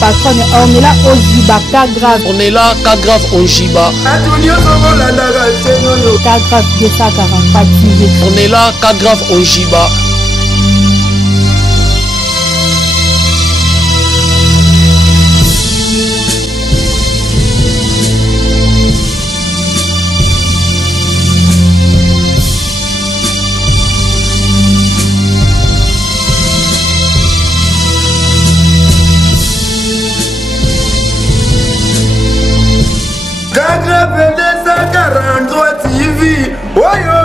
patronne Ornella Ojiba, cas grave. Ornella, cas grave Ojiba. Cas grave 244 TV. Ornella, cas grave Ojiba.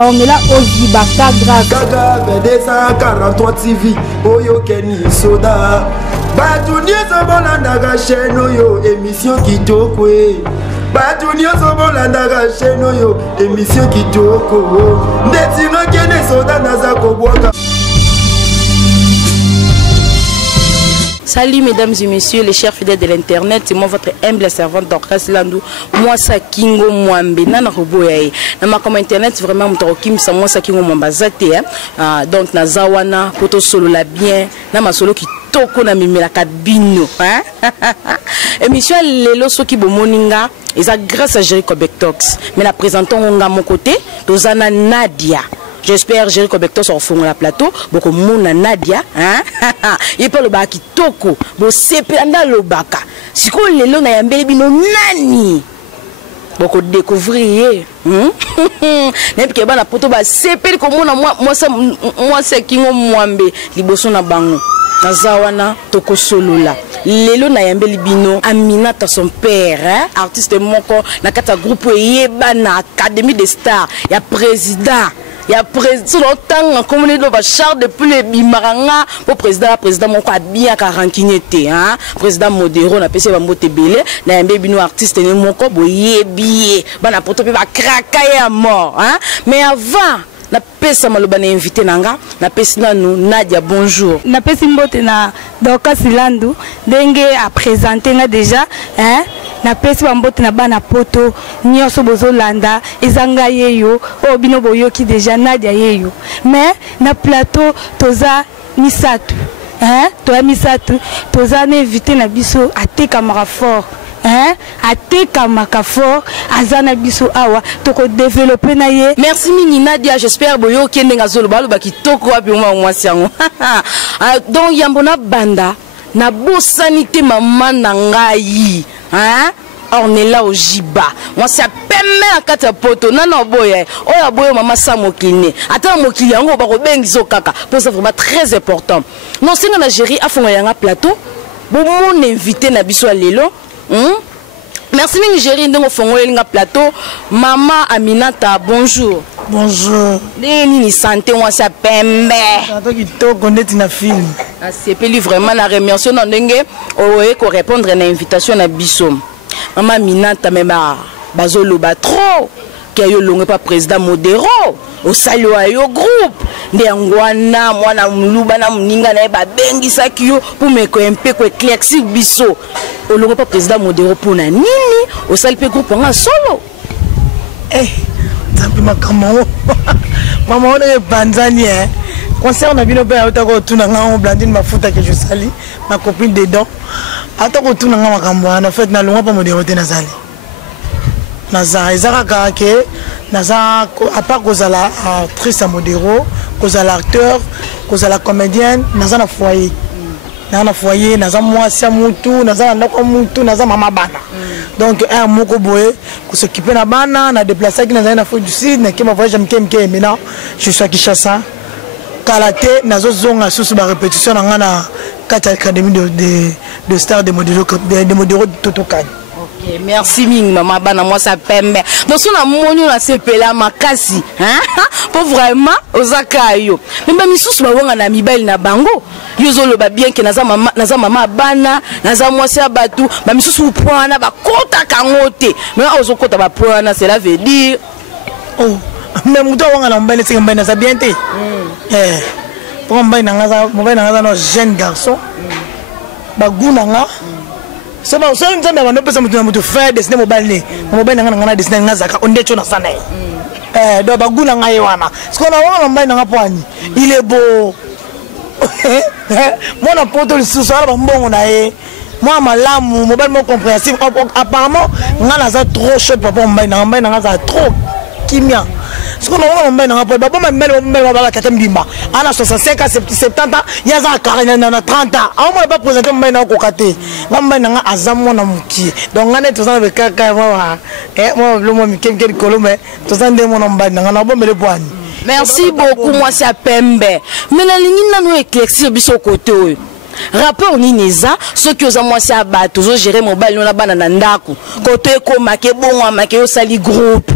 Ornella Ojiba, cas grave. Kagame 243 TV. Oyo Kenny Soda. Batunia Sobolanda chaîne oyo émission kitoko. Batunia Sobolanda chaîne oyo émission kitoko. Ndetino Kenny Soda nazako boka. Salut mesdames et messieurs, les chers fidèles de l'internet, c'est moi votre humble servante Dorcas Landou. Moi ça Kingo Mwambe, nana roboyaye. Na ma comme internet vraiment mtokim sa moi ça Kingo Mwambazate hein. Donc na zawana poto solo la bien, na ma solo ki toko na mimela kabino hein. Émission lelo soki bomoninga, eza grâce à Jericho Bektox. Mais la présentons nga mon côté, dozana Nadia. J'espère Jericho Bektox sur fond la plateau, beaucoup mona Nadia, hein? Il parle baki toko, bo sependa lo baka. Si ko lelo na yambeli bino nani? Beaucoup découvrir, N'importe quel bana poto ba sepeli ko mona moi c'est Kingo Mwambe liboso na bango. Nazawana toko solo la. Lelo na yambeli bino Aminata son père, hein? Artiste moko na kata groupe yeba na Académie des Stars, ya président. Il y a président longtemps comme les deux char depuis les bimaranga pour président mon quoi bien quarantinité hein président modéro na pc bambote belé na yambe bino artiste ne moko boye billet bana poto pe ba kraka ya mort hein mais avant na pesa maloba na invité nanga na pesi nanu Nadia bonjour Na pesi mbote na Dorcas Landou ndenge a présenter nga déjà hein. Na pesi bambote na bana poto nyoso bozolanda ezanga yeyo o bino boyoki déjà Nadia yeyo mais na plateau toza misatu hein toza misatu toza na invité na biso ateka marafort hein ateka makafort azana biso awa toko développer na ye. Merci mini Nadia, j'espère boyoki ndenga zolo balo bakitoko wapi mwasi yango. Donc yambona banda na bosanité maman na ngai hein Ornella Ojiba. Moi c'est pemme à kata poto nana boye. Oya boye mama sa mokine. Ata mokili yango ba ko bengizo kaka. Pour ça vraiment très important. Non singa na géri afonga yanga plateau. Bon mon invité na biso lelo. Merci mini géri ndongo fongo yelinga plateau. Mama Aminata bonjour. Bonjour. Ni santé moi c'est pemme. Santé qui toko ndeti na film. Ah c'est peli vraiment la remercier non ndenge oye ko répondre na invitation na biso. Maman Minata mema bazolo ba trop que yo longue pas président modéro au salut yo groupe nde ngwana mwana muluba na muninga na ba bengisa kiyo pour me ko mpe ko éclaircir biso au longue pas président modéro pour na nini au salut pe groupe nga solo tampi makamao mama on est banzani hein concert na bino ba utako tuna nga Blandine Mafuta que je salue ma copine dedans. Attends, tout le monde en fait, na longa pas modérer nazali. Naza, ezaka ke naza à part cause la actrice à modéro, cause à l'acteur, cause à la comédienne, naza na foyer. Na foyer, naza moi sia mutu, naza na ko mutu, naza mama bana. Donc un moko boye, ko s'occuper na bana, na déplacer qui naza na Afrique du Sud, na ke ma voyage mkemke maintenant, je suis à Kinshasa. Kalaté, nazo zonga sous ba répétition na quatre académies de stars de modéro de Totokan. Ok, merci ming maman bana moi ça pembe. Donc on a moni na sepela makasi, hein? Pour vraiment ozaka yo. Mais ba misusu ba wanga na mibali na bango. Yozolo ba bien que naza mama bana, naza moi ça batu, ba misusu poana ba kota kangote. Mais ozokota ba poana cela veut dire oh, mais muto wanga na mbele c'est mbele ça bien té. Pour mbele na ngaza jeune garçon. Bagunanga c'est bon ça nous avons pas besoin de faire dessiner mobile na dessiner ngazaka ondecho na sana do bagunanga yewana ce qu'on a wana mbaye na poani il est beau mon poto le sous-sol ba mbongo na ye moi malamu mobile mo compréhensible apparemment ngana za trop chaud papa mbaye na za trop kimia ce qu'on a mbaye na papa baba mbaye baba tata mbimba ana 65 ans 70 ans ya za 40 na 30 ans au moins pas présenter mbaye na ko kate mbaye na azamo na muki donc ngana to ça avec kaka moi moi le mo mikemke kolombe to ça ndemo na mbaye na bomele poani. Merci beaucoup moi c'est à Pembe mais la ligne na no éclaircir biso côté rapport nineza ceux qui ont moi c'est à bato zo gérer mobile na bana na ndako côté ko make bon make yo sali groupe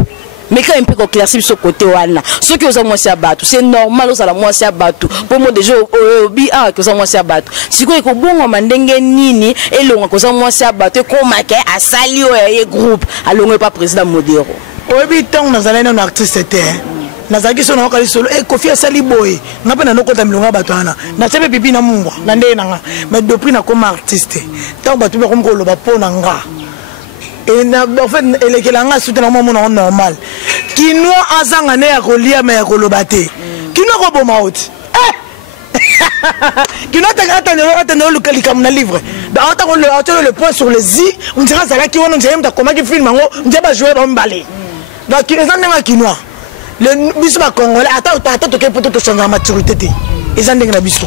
mais quand un peu éclaircir ce côté wana ceux qui ont moi c'est à bato c'est normal aux la moi c'est à bato pour moi déjà bi ah que ça moi c'est à bato si ko ko bon mandenge nini et longa ko ça moi c'est à bato ko make a sali o groupe alongo pas président modéro obi tant na zalena na artiste était nazaki so na kali solo Kofi asali boy ngapena nokota milonga batwana na sebe pipi na mungwa na ndé nanga mais depuis na comme artiste tant batu ba comme ko loba pona nga et na en fait elekela nga soutenir mo na normal kino azanga ne ya kolia mais ya kolobate kino ko boma out kino atano le kalikam na livre ba ata ko le point sur les i on dira ça là qui on dirait mta comment qui film ngo on ba jouer ba mbalé donc les gens kino le biso ba congolais ata to ke poto to changer maturité té ils en na biso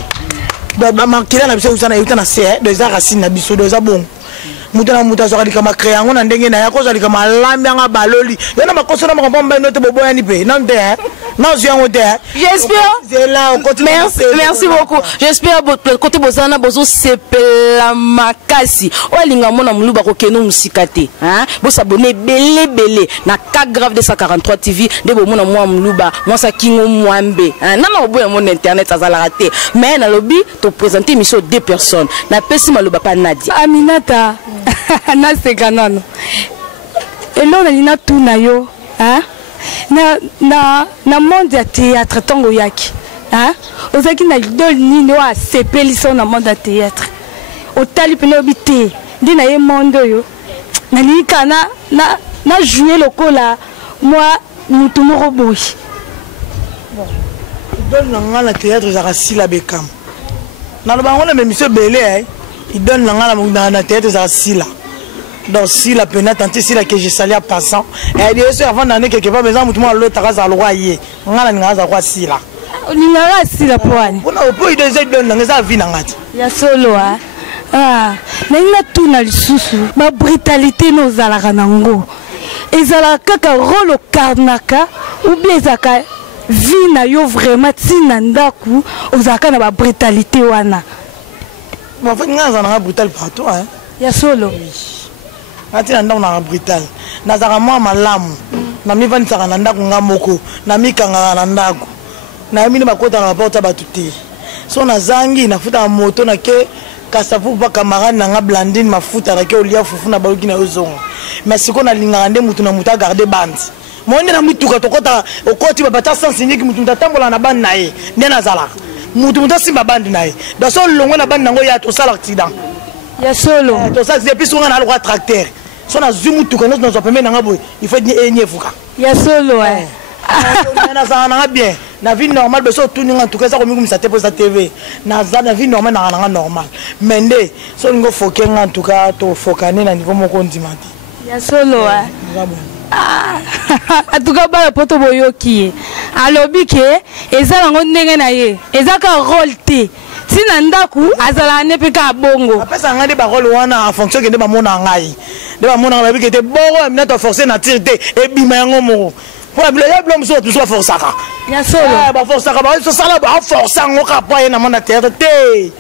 ba marquer na biso usana yuta na c'est des racines na biso des bon mutana mutazo kali kama créer ngona ndenge na yako zali kama lambi nga baloli yana makoso na makomba note bobo yani pe non de non je en hôtel j'espère merci beaucoup j'espère côté bozana bozo sepela makasi olinga mona muluba ko keno musikate hein bo s'abonner belé na 4 grave 243 TV de bo mona moi muluba moi sa kingo mwambe nana oboya mon internet azala raté mais na lobby to présenter mission deux personnes na pesi maluba pa Nadia Aminata na sekanano elo na lina tuna yo hein na monde ya théâtre tango yaki hein ozaki na idole nini wa sepeli so na monde ya théâtre otali pene obité ndi na ye monde yo na lika na jouer lokola moi mutu moko boy bon idole na ngala théâtre za sila bekam na lo bango na monsieur belé il donne la tête à Sila. Donc si la peine tenter si la que je salue à passant et bien sûr avant d'année quelque part maison mutumo l'autre à roi yé ngala ngaza kwa Sila ni ngala Sila poani on a pas idée donne ngaza vie ngati ya solo na ina tuna lisusu ba brutalité nos zalaka nango ezala kaka rôle karnaka ou bien zaka vie na yo vraiment tina ndaku ozaka na ba brutalité wana. En fait, nous avons brutal partout. Il y a solo. Nous avons brutal. Nous avons malamu. Nous avons fait un nanda kungamoko. Nous avons fait un nanda. Nous avons fait un porte batute. So na zangi na futa moto na ke kasafu ba camarade na blandine mafuta na ke olia fufu na baluki na ozongo. Mais siko na linganga nde mutu na muta garder bande. Monde na mituka tokota okoti ba bata sans signer ki mutu ndatambola na bande na ye. Nde na zala. Mutu simba bande nae dans son longo na bande nango ya to sala accident ya solo to ça c'est plus on a le droit tracteur son na zumu tu connais nos pembe nanga boy il faut ni enyefuka ya solo na ça na bien na vie normale beso tout ni en tout cas ça comme ça te pose la TV na vie normale na normal mende so ngo foke en tout cas to fokane na niveau moko ndimati ya solo atuka bala poto boyoki alobi ke ezala ngo ndenge na ye ezaka rôle te tina ndaku azala ne peka bongo apesa ngade ba rôle wana en fonction de ba mona ngai de ba mona ngai ke te bongo mina to forcer na tirte e bima yango moko pour la blom so tu so forçaka ya solo ba forçaka ba so sala ba força ngo ka pa na mona terre te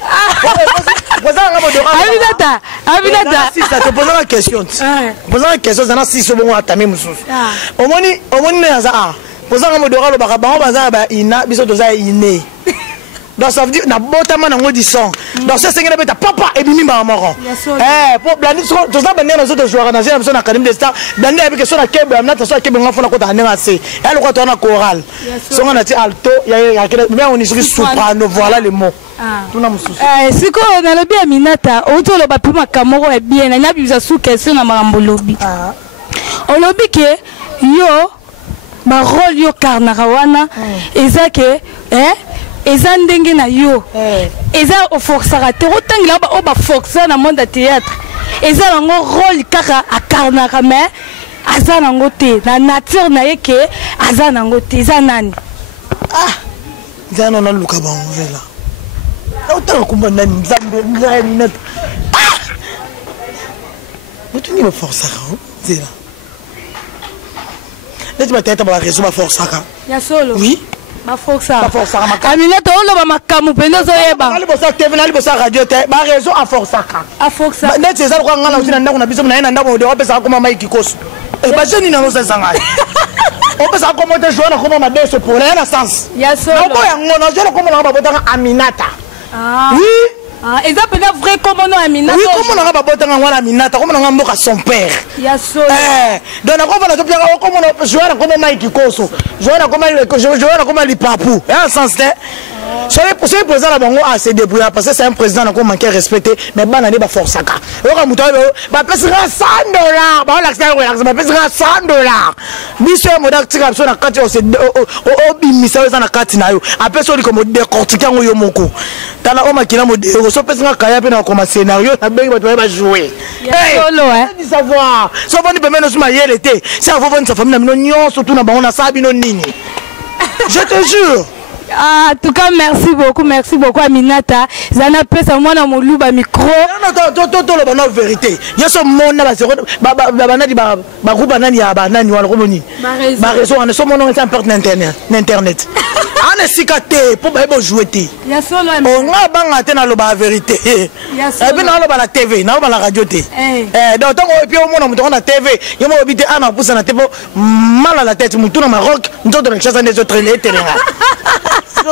Abinata si ça te pose la question pose la question ça na si so bon atame mususu omoni na za pose nga modora lo baka ba baza ba ina biso to za iné donc ça veut dire na botama na ngodi son donc ça c'est ngena beta papa et bimi ba moro pour blandi to za bande na zo to jouer na biso na académie des stars blandi avec so na kebe amna to so kebe ngafona ko ta ndenga se elle ko to na choral so ngana ti alto ya mais on est soprano voilà les mots tuna mususu siko na lobi Aminata oto lo ba pima kamoko e bien na biza su question na makambo lobi olobi ke yo ba rôle yo karnaka wana ezake eza ndenge na yo eza oforçaka te otangela oba forcer na monde ya théâtre eza nango rôle kaka akarnaka mais aza nango te na nature na ye ke aza nango te eza nani eza nana luka bango vela otanga kumba nani nzambe nzaya minata botuni baforçaka zela neti batete baraison baforçaka ya solo oui baforçaka aminata oloba makamu mpenza ozoyeba nalibosa tv nalibosa radio te baraison aforçaka neti eza lokola ngana oti na ndako na biso naye na ndako ode opesaka koma mai kikoso bajeni nango osesa ngai opesaka koma te joana koma madeso pour naye na sens naobo yango na joana koma nanga babotanga aminata oui eza pena vrai comme on a Aminata. Oui, comme on a babotanga ngwana Aminata, comme on a mboka son père. Ya solo. Donc na kova na topia comme on joana comme Mike Koso. Joana comme Lipapu. Et en sens là. Soyez président la bango a se débrouiller parce que c'est un président qui manque respecter mais bana ne ba forçaka. Oka muto ba pesera $100. Ba l'accent relax ba pesera $100. Biso moda tika biso na kati o se obimisa za na kati na yo. Apeso li comme décortiquer ngo yo moko. Tala o makina mo de so pesera kaya pe na comme scénario na bengi ba ba jouer. Solo Di savoir. So voni pe meno suma yele te. Ça va vendre sa famille na mino nyonso tout na bango na sabi no nini. Je te jure. En tout cas, merci beaucoup Aminata. Zana pesa mwana moluba micro. Non, la vérité. Il y a ce monde là, ba groupe nani ya ba nani wala komoni. Ba réseau, on est sur mon nom internet. On est sikate pour ba jouer te. Ya solo. On a banga te na lo ba vérité. Ya solo. Et puis na lo ba la TV, na lo ba la radio te. Donc tant et puis au monde on na TV, il mo habiter ana poussa na TV mal à la tête, mutu na Maroc, nto de la chasse des autres les terrain. Ah,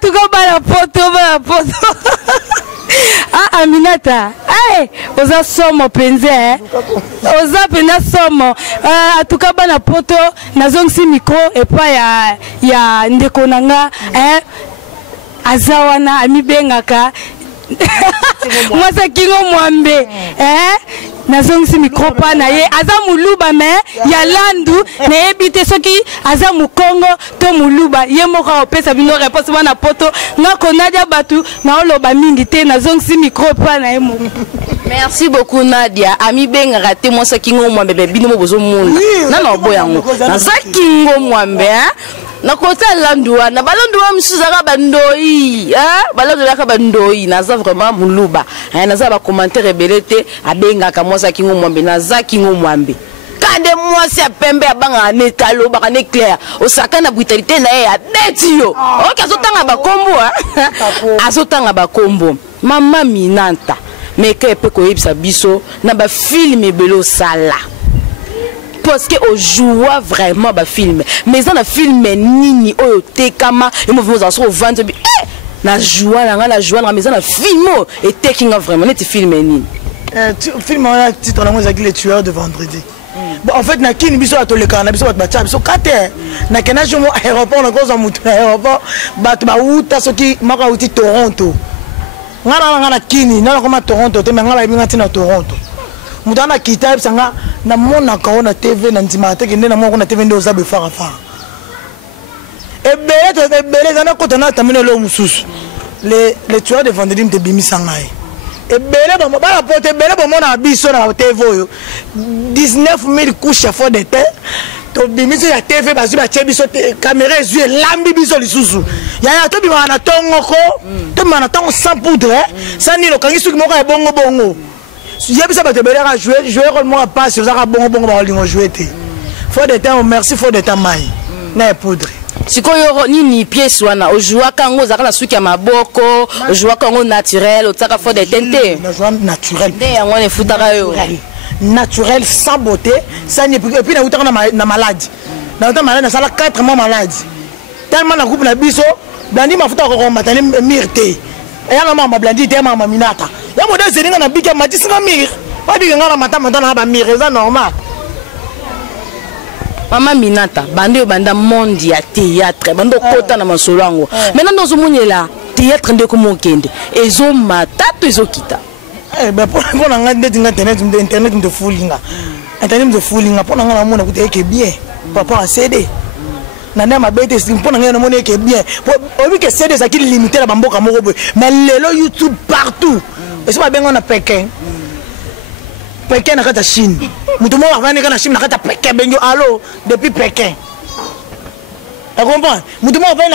tu comprends la photo. Ah, Aminata. Hey, oza somo penze. Oza pena somo. En tout cas, bana poto, nazongsi micro et pas ya ndeko nanga, azawana amibengaka. Moi ça kingo mwambe. Nazongsi micro pa na ye aza muluba me ya landu na ebite soki aza mukongo to muluba ye moko opesa bino réponse wana poto ngako Nadia batu na oloba mingi te nazongsi micro pa na ye mo. Merci beaucoup Nadia. Ami benga raté moi ça kingo mwambe bino mo bozo munda. Na na boyango. Na za kingo mwambe na kota landua na balandua msuzaka bandoi balandua ka bandoi na za vraiment muluba na za ba commentaire belete abenga ka moi ça kingo mwambe na za kingo mwambe kande moi c'est pembe abanga netalo ba ne clair osaka na brutalité na ya beti yo OK azotanga ba kombo azotanga ba kombo mama Minanta mais que peut ko yebisa biso na ba film ebelo sala parce que au joua vraiment ba film mais dans la film nini oyo tekama et moi vous en sur vendre na joie na joie na maison na film et taking vraiment net film nini film on a titre na moi les tueurs de vendredi. Bon en fait na kini biso atoleka na biso ba tcha biso kate na kenaje mo aéroport na koza mutu na aéroport bat ba uta soki maka uti Toronto ngana kini na koma Toronto te ngala ibinga tina Toronto mudana kitabu sanga na mona kaona TV na nzima te kende na mona TV ndo zabe fara fara ebele zana kotana tamino lo mususu les tueurs de vendredi me bimisa ngai ebele ba la porte ebele ba mona biso na TV yo 19000 couches fort de terre to bimisa ya TV bazu ba chebiso caméra ezue lambi biso lisusu ya to bima na tongo ko to mana tongo sans poudre ça ni lo kangisu ki moko ya bongo yebisa ba te belera jouer rôle moi pas sur ça bongo ba lingo jouer te faut de temps merci faut de temps mai na poudre sikoyo nini pièce wana ojua kango zaka na suki ya maboko ojua kango naturel otaka faut de tente na joie naturel de yango ne futaka yo naturel sans beauté ça ni et puis na utaka na maladie na utaka malade na sala 4 mois maladie tellement na groupe na biso blandi mafuta ko matani mirte ya mama blandi te mama Minata ya modèle zelinga na bika matisinga mir ba bika ngala matama na ba mir ça normal. Mama Minata bande banda monde ya théâtre bando kota na masolango maintenant dans omunyela théâtre ndeko mokende ezo matato ezo kita ben pour na ngande dinga internet de foolinga internet de foolinga pour na ngala mona kuteke bien papa a cédé nana mabete simpona ngena mona ke bien obi ke CD ça qui limité la bamboka moko boy mais lelo YouTube partout et ça benga na Pékin na kata Chine mutu mo avani kana Chine na kata Pékin bengo allo depuis Pékin tu comprends mutu mo avani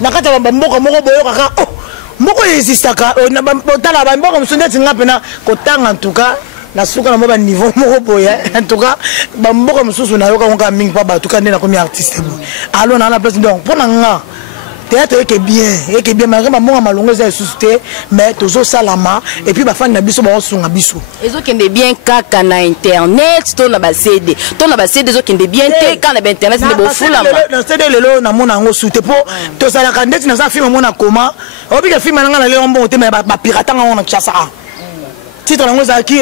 na kata bamboka moko boy kaka oh moko existaka na tala bamboka musonde tinga pena kotanga en tout cas na suka na moba niveau moko boy en tout cas bamboka mususu na yoka ngonga mingi pa ba tout cas ndena comme artiste boy allo na place donc pona nga théâtre est bien mais vraiment malongo za suscité mais toujours salama et puis ba fan na biso ba sunga biso ezo kende bien kaka na internet to na ba CD ezo kende bien te quand na internet ne bo fula na CD lelo na mona ngo souté po to sala kandeti na za film mona koma obi ka film na nga na lelo mbongo te mais ba pirata nga na Kinshasa titre na ngo za ki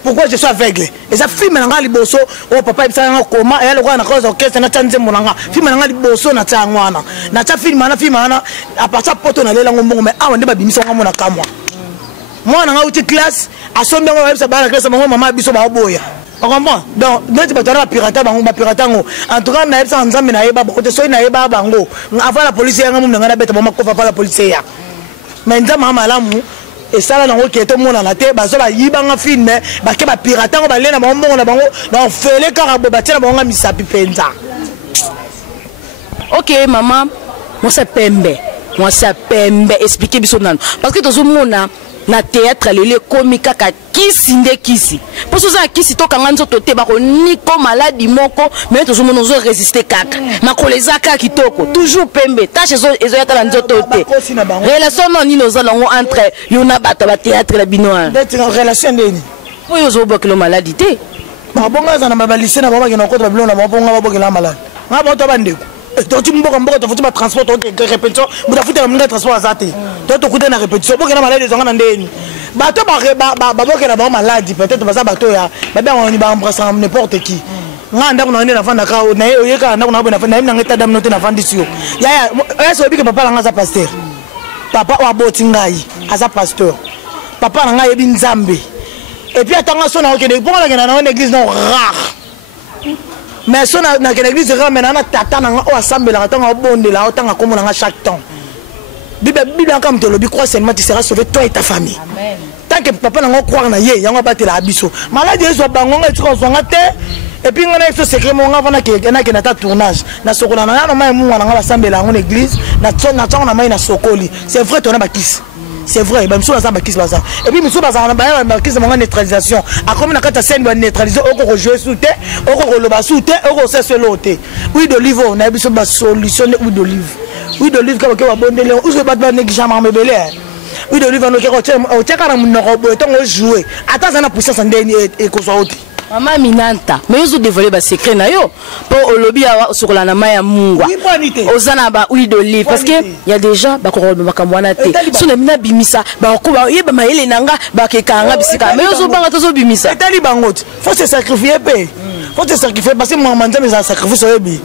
pourquoi je suis aveugle et ça film na liboso oh papa ibisa nga koma et le na cause orchestre na tsanze monanga film na liboso na tsangwana na tsa film na à partir poto na lela ngombongo mais awa nde babimisa nga mona kamwa mwana nga uti classe asombe nga babisa bana classe bango mama biso ba boya on comprend donc notre batara pirata bango ba pirata ngo en tout cas na ebisa nzambe na yeba bote so na yeba bango avant la police nga munga na beta bama kofa pa la police ya mais nzama malamu et ça là dans le tout le monde na te bazo ba yibanga film ba ke ba pirata ngo ba lena ba mbongo na bango na fele karabo ba tela bango misapi penza. OK maman moi ça pembe expliquer biso nano parce que tozo mona na théâtre lele komika ka kisi pour ça kisi to kanga nzoto te ba ko niko maladi moko mais tozo mona zo résister kaka makoleza kaka kitoko toujours pembe tâche ezo yata na nzoto te relation non ni nos alongo entre yona bato ba théâtre la binoa relation ndeni oyo zo bokelo maladi te ba bonga za na ba lycée na ba ke na ko to bilona ba bonga ba bokela maladi nga ba to ba ndeko tu mboka to futi ba transport to répétition muda futi na transport azate to kuta na répétition bokela maladi zonga na ndeni bato ba bokela ba maladi peut-être baza bato ya ba bien on ba embrasser n'importe qui nga ndako na ndena fanda ka na oyeka ndako na bona fanda na ngeta dam note na fandi sio ya eso bike papa nga za pasteur papa wa boti ngai aza pasteur papa na ngai yebi nzambe et puis atanga so na okende pour la na église non rare mais so na l'église rare mais na tata na o assemble la tanga bondela o tanga comme na chaque temps bible comme te le bi crois seulement tu seras sauvé toi et ta famille amen tant que papa na croire na ye yango batela abiso malade yeso bango ngai tiko zonga te et puis ngana eso secret mo nga vana ke na ta tournage na sokola na na mai mu na nga assemble la église na tsona na mai na sokoli c'est vrai to na bakisi c'est vrai ben so ça bakisi baza et puis miso baza na ba bakisi mo neutralisation a comme na kata scène ba neutraliser oko jouer sous te oko loba sous te oko se selote oui d'olive on a biso ba solution oui d'olive ka ba bondele ou se bat ba négligement mebele oui d'olive on o teka na munoko bo tongo jouer ata za na puissance ndeni e ko so oti Maman Minanta, mais ils ont dévoilé le secret na yo pour lobby sur la maya mungwa. Ozana ba huile d'olive parce que il y a déjà ba ko ba kamwana te. So na mina bimisa ba ko ba yeba maele nanga ba ke kanga bisika. Mais ils ont banga to so bimisa. Etali bangot. Faut se sacrifier pe. Faut se sacrifier parce que moi manza mes sacrifice yebi.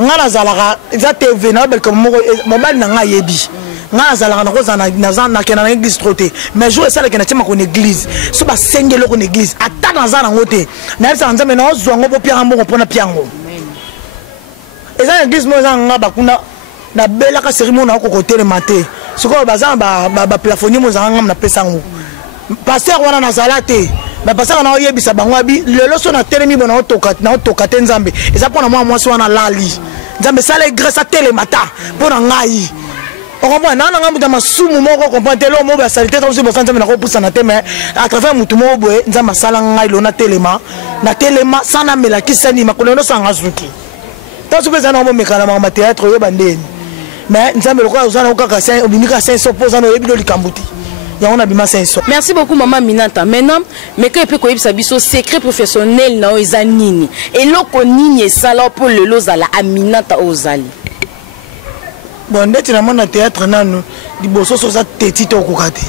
Ngana zalaka za TV na bel comme mo bal nanga yebi. Nga zalaka na koza na kena na église troté mais jour ça kena tima ko église so ba sengelo ko église ata na za na ngote na bisa nzambe na ozwa ngo bo pia ngo pona piango eza église mo za nga ba kuna na bela ka cérémonie na ko côté le matin soko baza ba plafonnier mo za nga na pesa ngo pasteur wana na salate ba pasteur na oyebisa bango abi lelo so na telemi bona otoka te nzambe eza pona moi so na lali nzambe sala grâce à tele mata pona ngai. On comprend, non, non, non, masumu moko comprendre telo mo ba salité aussi bo sanza na ko poussa na te mais à travers mutu mo boye nza masala ngai lo na telema sana mela kisani makolo no sanga zuki ta su pesa na mo mekala ma théâtre yo bandeni mais nza melo ko usana ukaka 5 obimika 500 poza no yebi do likambuti ya on a bima 500. Merci beaucoup maman Minanta. Maintenant mais que peut ko yebisa biso secret professionnel na eza nini et loko nini sala pour le lozala Aminata ozali. Bon, ndeti na mona théâtre nanu liboso so za teti to kokate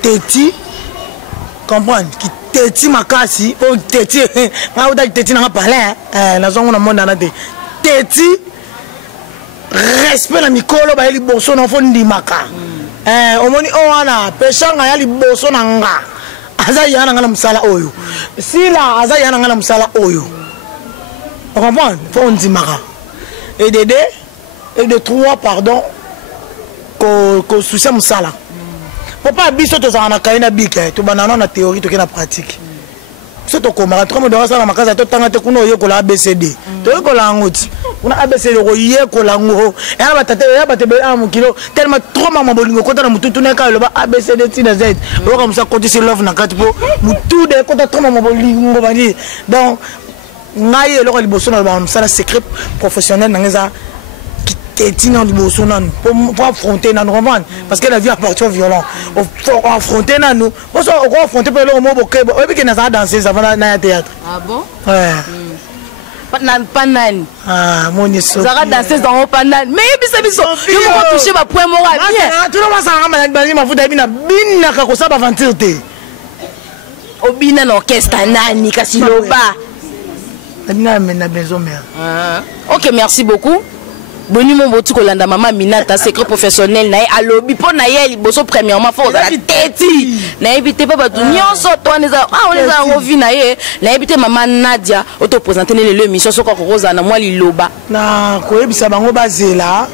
teti comprendre ki teti makasi o teti nga uda teti na parler na zongo na mona na te teti respect na mikolo ba liboso na fo ndimaka omoni o wana peshanga ya liboso na nga aza yana nga na musala oyo sila aza yana nga na musala oyo on comprend fo ndimaka et de 2 et de 3 pardon ko souci musala papa biso to za na kaina bike to banana na théorie to na pratique so to komara to mo do sala makaza to tanga te kuno yekola ABCD to yekola ngoti una ABCD ko yekola ngo ya batate ya batebe am kilo tellement trop mama bolingo kota na mutu tuna ka lo ba ABCD tina Z o comme ça compter sur love na katipo mutu de kota trop mama bolingo bani donc ngai eloko liboso na ba msala secret professionnel na ngeza tina liboso na pour affronter na normal parce que la vie appartient violent faut affronter na nous on affronter pour le mot bokebo et puis que na danser ça va na théâtre. Ah bon? Ouais. Panani. Ah, mon Yesu. Zara danser dans le panani. Mais biso yo mo toucher ba point moral bien. Tu le vois ça ngama na ma futa bina bina ka ko saba aventure te. Obina na orchestre nani kasi loba. Bina mena bezo mère. OK, merci beaucoup. Boni mon botu kolanda mama Minata secret professionnel na alobi po na ye liboso premièrement faut la teti na éviter pas batu nyonso to neza on les a revu na ye na éviter mama Nadia auto présenter le émission soko rosa na moi liloba na ko ebisa bango bazela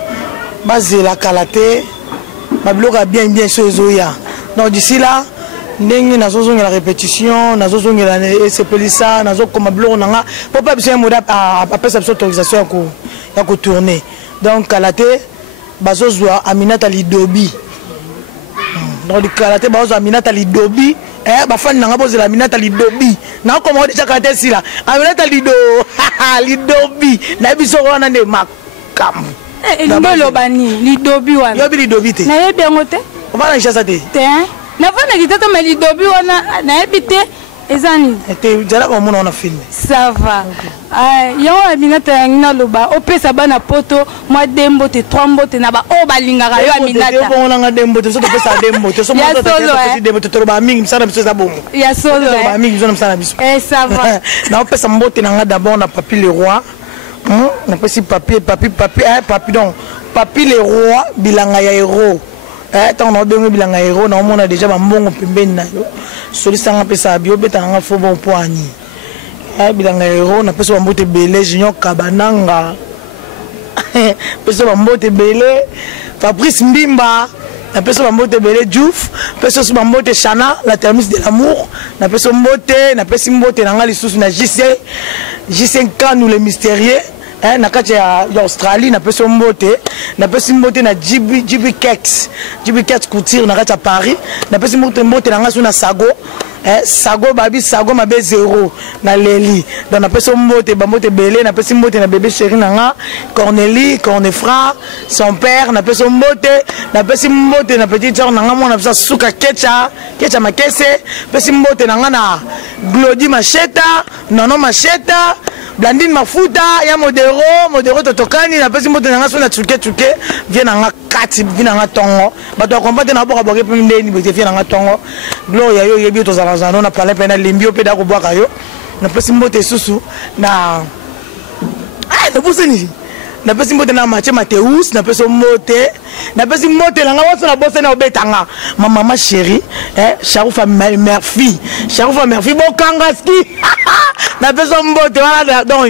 kalate babloka bien sozoya donc d'ici là ndenge nazozongela répétition nazozongela esepelisa nazokoma bloko nanga po pas besoin moda apesa biso autorisation ya ko tourner donc kalate bazozwa Aminata Lidobi donc kalate bazozwa Aminata Lidobi bafani nanga bozela Aminata Lidobi na koma odi kalate sila Aminata Lidobi na biso wana nde makam Limbolo bani Lidobi wana yobi Lidobi te na yebi ngote on va na chasa te na vana kitata mais Lidobi wana na yebi te ezani te jala ko mona na film ça va yo Aminata yangina loba opesa bana poto moi dembo te 3 mbote na ba o balingaka yo Aminata yo bona nga dembo te so to pesa dembo te so mo to te dembo te to ba mingi msana biso za bongo ya solo ba mingi biso msana biso ça va na opesa mbote na nga d'abord na Papi le roi na pesi papi donc Papi le roi bilanga ya héros tant on a bien bilanga héros na on a déjà ba mbongo pembeni na yo solisanga pesa bio beta nga fo bon poani bilanga héros na pesa mbote belé junior kabananga pesa mbote belé Fabrice Mbimba na pesa mbote belé Diouf pesa mbote Chana la terminus de l'amour na pesa mbote na nga lisusu na JC Kanou le mystérieux na kati ya Australie na pesa mbote na Jibi Kex couture na kati ya Paris na pesa mbote na nga su na Sago babi Sago mabe 0 na Leli donc na pesa mbote belé na pesa mbote na bébé chéri na nga Cornefra son père na pesa mbote na petite sœur na nga mona pesa suka kecha makese pesa mbote na nga na Glody Macheta Nono Macheta Blandine Mafuta ya modero totokani na pesi mbote na nga so na tsuke vient na nga kati vient na nga tongo bato akompate na boka boke pende ni bete vient na nga tongo gloria yo yebi to zala zano na pala pena limbio pe da ko bwaka yo na pesi mbote susu na na buseni na pesi mbote na Mateus na pesi mbote na nga waso na bose na obetanga mama chérie Charoufa Murphy bokangaski na pesi mbote wana donc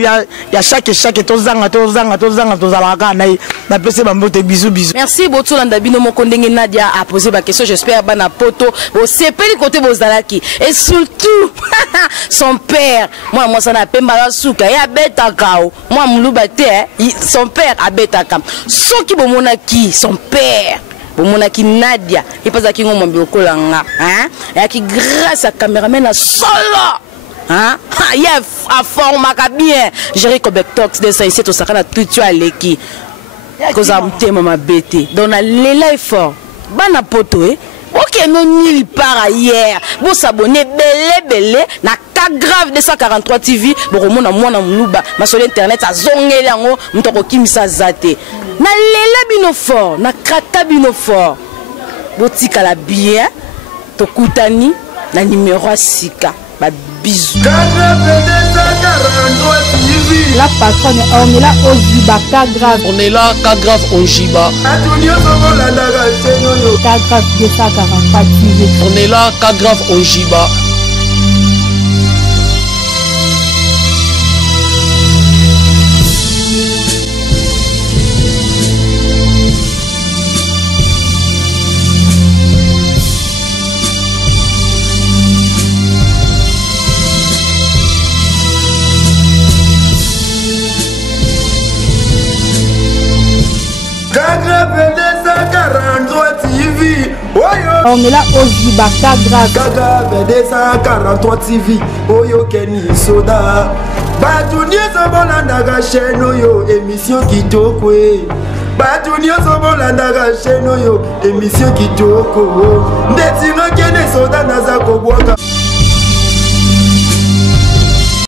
ya chaque tozanga tozalaka na pesi mbote bisous. Merci beaucoup Landabino moko ndenge Nadia a posé ma question, j'espère bana poto au sepeli côté bozalaki et surtout son père moi ça na pemba suka ya betakao moi muluba te son père a betaka soki bomonaki son père bomonaki Nadia et pasaki ngombe okolanga et qui grâce à caméraman à solo il a formaka bien gérer comme tox de ça ici to sakana tutu aleki cause am tema mabete donc na lela effort bana poto OK non nulle part ailleurs vous s'abonner belé na cas grave 243 TV bokomona mwana muluba masolo internet azongeli yango mutoko kimisa zate na lela bino fort na krata bino fort botika la bien tokutani na numéro asika ba bisous. La patronne on est là au Zibaka grave. On est là, cas grave on jiba. Cas grave 244 TV. On est là, cas grave on jiba. Kagave 243 TV. On est là au Jiba Kagrave. Kagave 243 TV. Oyo Kenny Soda. Batunia Zobolanda chaîne yo émission Kitoko. Batunia Zobolanda chaîne yo émission Kitoko. Ndetinga Kenny Soda nazako boka.